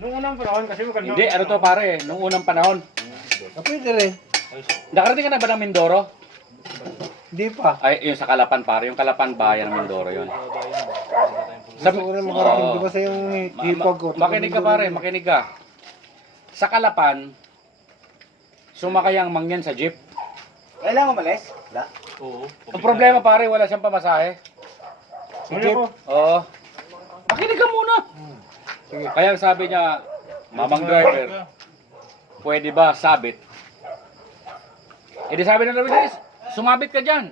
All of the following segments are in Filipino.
Nung unang panahon kasi maganda. Hindi, ano to pare, nung unang panahon. Pwede rin. Nakarating ka na ba ng Mindoro? Hindi pa. Ay, yung sa Kalapan pare, yung Kalapan bayan ng Mindoro yun. Gusto ko rin makarating. Di ba sa yung hipag ko? Makinig ka pare, makinig ka. Sa Kalapan, sumakay ang mangyan sa jeep. Kailangan umalis? Wala. Oo. Ang problema pare, wala siyang pamasahe. Si Jeep. Oo. Makinig ka muna. Sige. Kaya sabi niya, mamang driver, pwede ba sabit? E di sabi ng driver, sumabit ka dyan.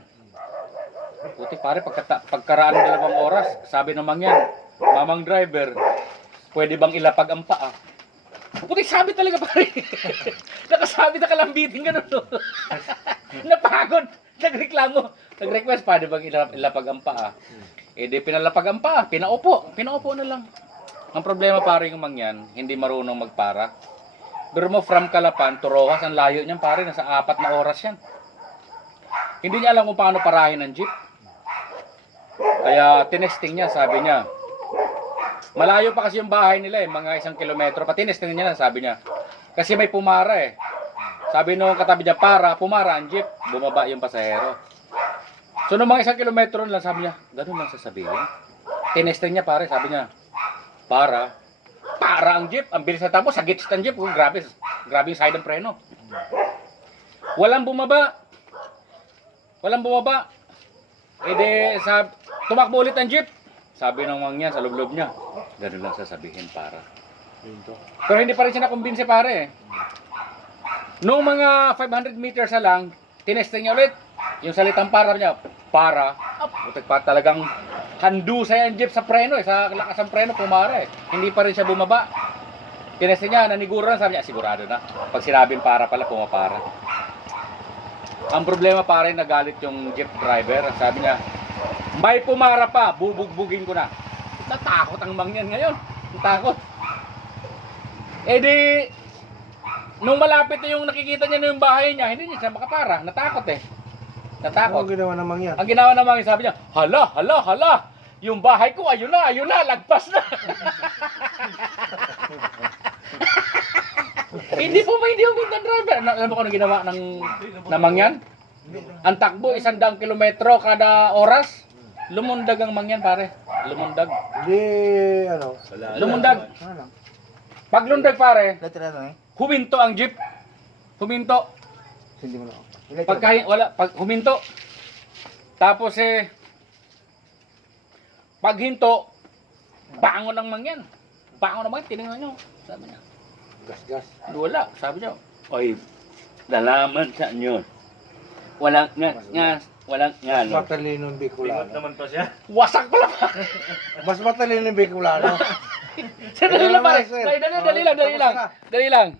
Puti pare, pagkaraan ng 2 oras, sabi ng mangyan, mamang driver, pwede bang ilapag ang paa? Puti sabit talaga pare. Nakasabit na kalambitin ganun. No? Napagod. Nagreklamo. Nag-request, pwede bang ilapag ang paa? E di pinalapag ang paa, pinaupo. Pinaupo na lang. Ang problema pare yung mangyan, hindi marunong magpara. Pero mo from Kalapan to Rojas, ang layo niyan pare, nasa 4 na oras yan. Hindi niya alam kung paano parahin ng jeep. Kaya tinesting niya, sabi niya, malayo pa kasi yung bahay nila mga 1 kilometro. Patinesting niya na, sabi niya. Kasi may pumara Sabi nung katabi niya, pumara ang jeep, bumaba yung pasahero. So nung mga 1 kilometro lang, sabi niya, ganun lang sasabihin. Tinesting niya pare, sabi niya, para ang jeep, ang bilis na tapos, sa gitna ng jeep, grabe yung side ng preno. Walang bumaba. E de, tumakbo ulit ang jeep. Sabi ng mangyan sa loob niya, ganun lang sasabihin para. Pero hindi pa rin siya nakumbinsi pare. Noong mga 500 meters na lang, tinesting niya ulit. Yung salitang para niya, putik pa talagang handusay ang jeep sa preno sa lakas ng preno, pumara Hindi pa rin siya bumaba. Tinesting niya, naniguro na, sabi niya, sigurado na. Pag sinabing para pala, pumapara. Ang problema pare, nagalit yung jeep driver. Sabi niya, may pumara pa, bubugbugin ko na. Natakot ang mangyan ngayon. Natakot. Eh di, nung malapit na yung nakikita niya na yung bahay niya, hindi niya siya makapara. Natakot Natakot. Ano ginawa naman yan? Ang ginawa ng mangyan, sabi niya, hala. Yung bahay ko, ayun na, lagpas na. Hindi yung mindan driver. Alam mo kung ano ginawa ng mangyan? Ang takbo, 100 kilometro kada oras. Lumundag ang mangyan pare. Lumundag. Hindi, ano? Lumundag. Ano? Paglundag pare, Lahat na huminto ang jeep. Huminto. Hindi mo na. Pag huminto. Tapos paghinto, bangon ng mangyan. Tinignan nyo. Sabi niya. Gas. Wala. Sabi niya, oy, nalaman sa inyo. Walang Mas ngano. matalino yung Bicolano. naman pa siya. Wasak pala pa. Mas matalino yung Bicolano. Dali lang pare. Dali lang.